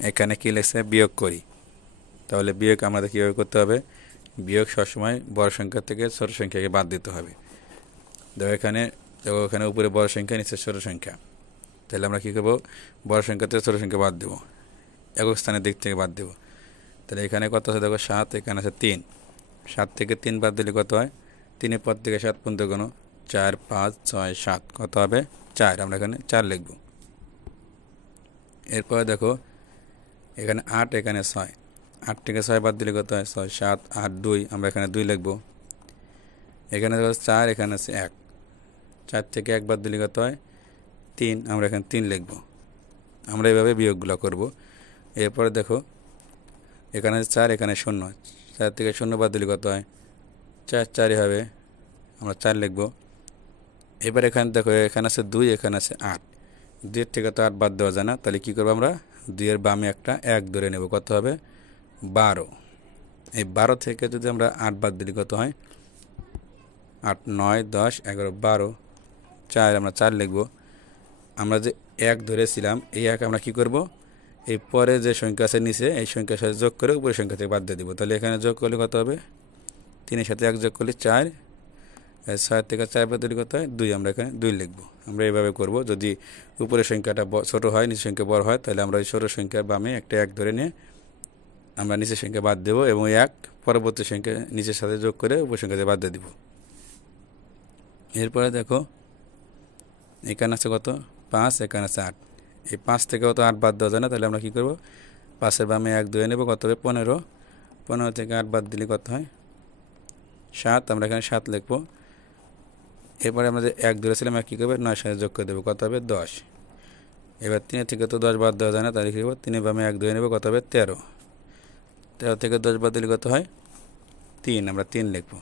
এখানে কি লিখছে বিয়োগ করি, তাহলে বিয়োগ আমাদের কীভাবে করতে হবে? বিয়োগ সবসময় বড় সংখ্যা থেকে ছোট সংখ্যাকে বাদ দিতে হবে। দেখো এখানে উপরে বড় সংখ্যা, নিচে ছোট সংখ্যা, তাহলে আমরা কী করবো? বড় সংখ্যা থেকে ছোট সংখ্যা বাদ দেবো, একক স্থানের দিক থেকে বাদ দেবো। তাহলে এখানে কত আছে দেখো 7, এখানে আছে 3। 7 থেকে 3 বাদ দিলে কত হয়? 3-এর পর থেকে 7 পর্যন্ত কোনো 4, 5, 6, 7 কত হবে? 4। আমরা এখানে 4 লিখব। এরপরে দেখো এখানে 8, এখানে 6। 8 থেকে 6 বাদ দিলে কত হয়? 6, 7, 8, 2। আমরা এখানে 2 লিখব। এখানে দেখো 4, এখানে আছে 1। 4 থেকে 1 বাদ দিলে কত হয়? 3। আমরা এখানে 3 লিখব। আমরা এইভাবে বিয়োগগুলো করব। এরপরে দেখো এখানে 4, এখানে 0। 4 থেকে 0 বাদ দিলে কত হয়? 4, 4ই হবে। আমরা 4 লিখব। এবার এখানে দেখো এখানে আছে 2, এখানে আছে 8। 2 থেকে তো 8 বাদ দেওয়া যায় না, তাহলে কী করবো? আমরা 2-এর বামে একটা 1 ধরে নেব। কত হবে? 12। এই 12 থেকে যদি আমরা 8 বাদ দিলে কত হয়? 8, 9, 10, 11, 12, 4। আমরা 4 লিখব। আমরা যে 1 ধরেছিলাম, এই 1 আমরা কি করব? এই পরে যে সংখ্যা আছে নিচে, এই সংখ্যার সাথে যোগ করে উপরের সংখ্যা থেকে বাদ দিয়ে দেবো। তাহলে এখানে যোগ করলে কত হবে? 3-এর সাথে 1 যোগ করলে 4। 6 থেকে 4 বাদ দিলে কত হয়? 2। আমরা এখানে 2 লিখব। আমরা এইভাবে করব। যদি উপরের সংখ্যাটা ছোট হয়, নিচের সংখ্যা বড় হয়, তাহলে আমরা ওই ছোট সংখ্যার বামে একটা 1 ধরে নিয়ে আমরা নিচের সংখ্যা বাদ দেবো এবং 1 পরবর্তী সংখ্যা নিচের সাথে যোগ করে উপরের সংখ্যাতে বাদ দিয়ে দেব। এরপরে দেখো এখানে আছে কত? 5, এখানে আছে 8। এই 5 থেকে কত 8 বাদ দেওয়া যায় না, তাহলে আমরা কী করব? 5-এর বামে 1 ধরে নেব। কত হবে? 15। 15 থেকে 8 বাদ দিলে কত হয়? 7। আমরা এখানে 7 লিখব। এরপরে আমরা যে 1 ধরেছিলাম, 1 কী করবে? 9-এর সাথে যোগ করে দেবো। কত হবে? 10। এবার 3 থেকে তো 10 বাদ দেওয়া যায় না, তাহলে কী করবো? 3-এর বামে 1 ধরে নেব। কত হবে? 13। 13 থেকে 10 বাদ দিলে কত হয়? 3। আমরা 3 লিখব।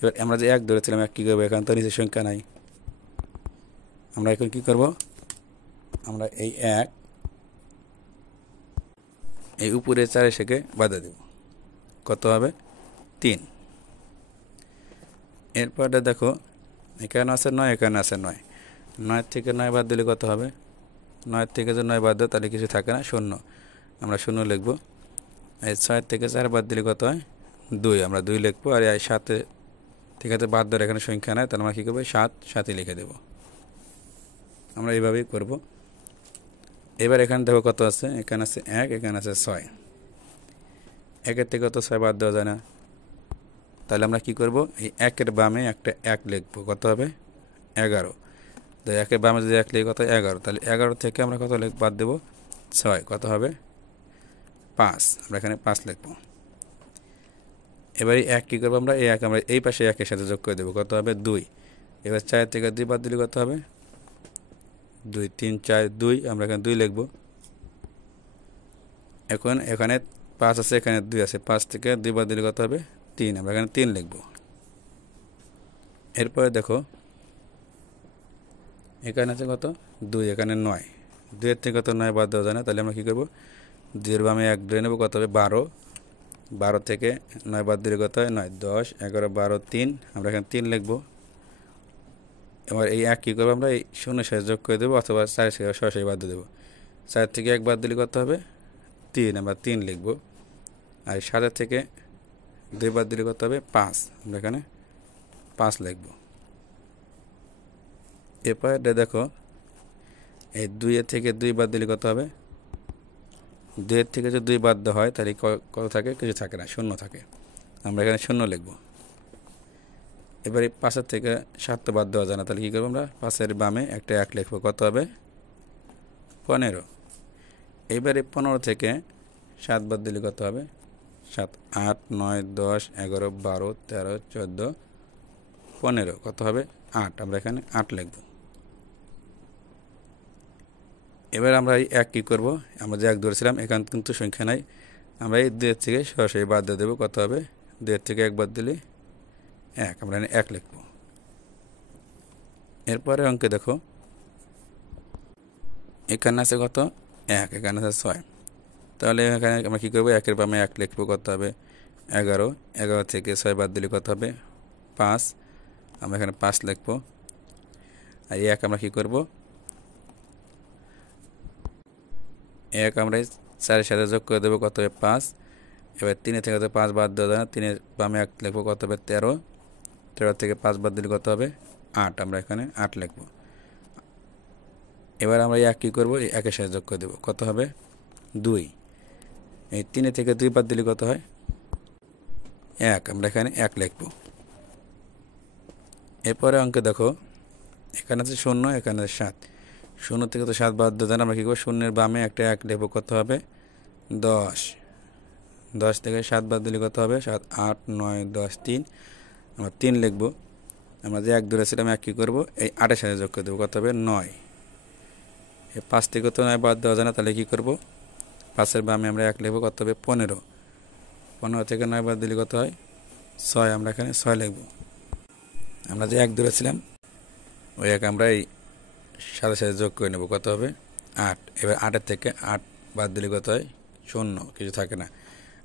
এবার আমরা যে 1 ধরেছিলাম, 1 কী করবো? এখানে তো নিচের সংখ্যা নাই, আমরা এখন কী করব? আমরা এই 1 এই উপরে 4-এর থেকে বাধা দেব। কত হবে? 3। এরপরটা দেখো এখানে আছে 9, এখানে আছে 9। 9 থেকে 9 বাদ দিলে কত হবে? 9 থেকে যদি 9 বাদ দেয় তাহলে কিছু থাকে না, 0। আমরা 0 লিখব। এই 6 থেকে 4 বাদ দিলে কত হয়? 2। আমরা 2 লিখব। আর এই 7 থেকে তো বাদ দেওয়ার এখানে সংখ্যা নাই, তাহলে আমরা কী করবো? 7, 7ই লিখে দেব। আমরা এইভাবেই করব। এবার এখানে দেখো কত আছে? এখানে আছে 1, এখানে আছে 6। 1-এর থেকে তো 6 বাদ দেওয়া যায় না, তাহলে আমরা কি করব? এই 1-এর বামে একটা 1 লিখব। কত হবে? 11। তো 1-এর বামে যদি 1 লিখি কত? 11। তাহলে 11 থেকে আমরা কত বাদ দেব? 6। কত হবে? 5। আমরা এখানে 5 লিখব। এবার এই 1 কী করবো? আমরা এই 1 আমরা এই পাশে 1-এর সাথে যোগ করে দেবো। কত হবে? 2। এবার 4 থেকে 2 বাদ দিলে কত হবে? 2, 3, 4, 2। আমরা এখানে 2 লিখব। এখন এখানে 5 আছে, এখানে 2 আছে। 5 থেকে 2 বাদ দিলে কত হবে? 3। আমরা এখানে 3 লিখব। এরপরে দেখো এখানে আছে কত? 2, এখানে 9। 2-এর থেকে কত 9 বাদ দেওয়া যায় না, তাহলে আমরা কী করব? 2-এর বামে 1 ধরে নেব। কত হবে? 12। 12 থেকে 9 বাদ দিলে কত হয়? 9, 10, 11, 12, 3। আমরা এখানে 3 লিখব। এবার এই 1 কী করবো? আমরা এই 0-এর সাথে যোগ করে দেবো, অথবা 4-এর সাথে সরাসরি বাদ দিয়ে দেবো। 4 থেকে 1 বাদ দিলে কত হবে? 3। আমরা 3 লিখব। আর 7 থেকে 2 বাদ দিলে কত হবে? 5। আমরা এখানে 5 লিখব। এরপর দেখো এই 2-এর থেকে 2 বাদ দিলে কত হবে? 2-এর থেকে যদি 2 বাদ দেওয়া হয় তাহলে কত থাকে? কিছু থাকে না, 0 থাকে। আমরা এখানে 0 লিখব। এবার এই 5-এর থেকে 7 তো বাদ দেওয়া যায় না, তাহলে কী করবো? আমরা 5-এর বামে একটা 1 লিখব। কত হবে? 15। এবার এই 15 থেকে 7 বাদ দিলে কত হবে? 7, 8, 9, 10, 11, 12, 13, 14, 15। কত হবে? 8। আমরা এখানে 8 লিখব। এবার আমরা এই 1 কী করবো? আমরা যে 1 ধরেছিলাম, এখানে কিন্তু সংখ্যা নাই, আমরা এই 2-এর থেকে সরাসরি বাদ দিয়ে দেবো। কত হবে? 2-এর থেকে 1 বাদ দিলে 1। আমরা এখানে 1 লিখব। এরপরে অঙ্কে দেখো এখানে আছে কত? 1, এখানে আছে 6। তাহলে এখানে আমরা কী করবো? 1-এর বামে 1 লিখবো। কত হবে? 11। 11 থেকে 6 বাদ দিলে কত হবে? 5। আমরা এখানে 5 লিখব। আর এই 1 আমরা কী করবো? 1 আমরা 4-এর সাথে যোগ করে দেবো, কত হবে 5। এবার 3 থেকে তো 5 বাদ দেওয়া যায় না, 3-এর বামে 1 লিখবো, কত হবে 13। 13 থেকে 5 বাদ দিলে কত হবে 8, আমরা এখানে 8 লিখবো। এবার আমরা এক কী করবো, এই 1-এর সাথে যোগ করে দেবো, কত হবে 2। এই 3 থেকে 2 বাদ দিলে কত হয় 1, আমরা এখানে 1 লিখবো। এরপরে অঙ্কে দেখো, এখানে আছে 0, এখানে আছে 7। 0 থেকে তো 7 বাদ দেওয়া, আমরা কী করবো, 0-এর বামে একটা 1 লিখবো, কত হবে 10। 10 থেকে 7 বাদ দিলে কত হবে 7, 8, 9, 10, 3, আমরা 3 লিখবো। আমরা যে 1 ধরেছিলাম 1 কী করবো, এই 8-এর সাথে যোগ করে দেবো, কত হবে 9। এই 5 থেকে তো 9 বাদ দেওয়া যায় না, তাহলে কী করবো, 5-এর বামে আমরা 1 লিখবো, কত হবে 15। 15 থেকে 9 বাদ দিলে কত হয় 6, আমরা এখানে 6 লিখবো। আমরা যে 1 ধরেছিলাম ওই 1 আমরা এই 7-এর সাথে যোগ করে নেব, কত হবে 8। এবার 8-এর থেকে 8 বাদ দিলে কত হয় 0, কিছু থাকে না।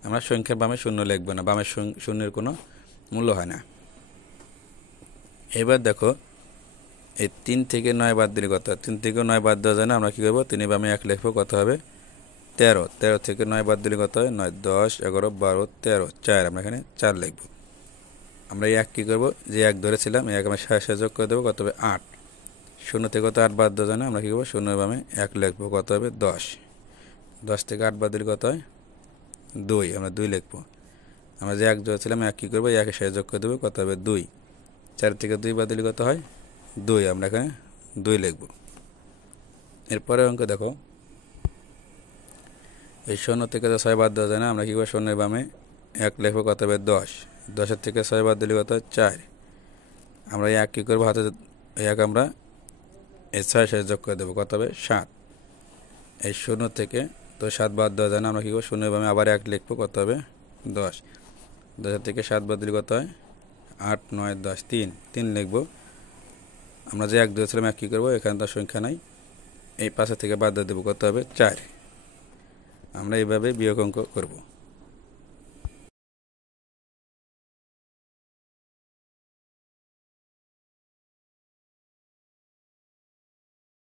আমরা সংখ্যার বামে 0 লিখবো না, বামে 0-এর কোনো মূল্য হয় না। এবার দেখো, এই 3 থেকে 9 বাদ দিলে কত হয়, 3 থেকে 9 বাদ দেওয়া যায় না, আমরা কী করবো, 3-এর বামে 1 লিখবো, কত হবে 13। 13 থেকে 9 বাদ দিলে কত হয় 9, 10, 11, 12, 13, 4, আমরা এখানে 4 লিখবো। আমরা এই 1 কী করবো, যে 1 ধরেছিলাম এই 1 আমরা 7-এর সাথে যোগ করে দেবো, কত হবে 8। 0 থেকে কত 8 বাদ দেওয়া যায় না, আমরা কী করবো, 0-এর বামে 1 লিখবো, কত হবে 10। 10 থেকে 8 বাদ দিলে কত হয় 2, আমরা 2 লিখবো। আমরা যে 1 ধরেছিলাম 1 কী করবো, 1-এর সাথে যোগ করে দেবো, কত হবে 2। 4 থেকে 2 বাদ দিলে কত হয় 2, আমরা এখানে 2 লিখবো। এরপরে অঙ্ক দেখো, এই 0 থেকে তো 6 বাদ দেওয়া যায় না, আমরা কী করবো, 0-এর বামে 1 লিখবো, কত হবে 10। 10-এর থেকে 6 বাদ দিলে কত হয় 4। আমরা এই 1 কী করবো, হাতে এই 1 আমরা এই 6-এর সাথে যোগ করে দেবো, কত হবে 7। এই 0 থেকে তো 7 বাদ দেওয়া যায় না, আমরা কী করবো, 0-এর বামে আবার 1 লিখবো, কত হবে 10। 10-এর থেকে 7 বাদ দিলে কত হয় 8, 9, 10, 3 লিখবো। আমরা যে 1 ধরেছিলাম 1 কী করবো, এখানে তো সংখ্যা নাই, এই 5 থেকে বাদ দিয়ে দেবো, কত হবে 4। আমরা এইভাবে বিয়োগ অঙ্ক করবো।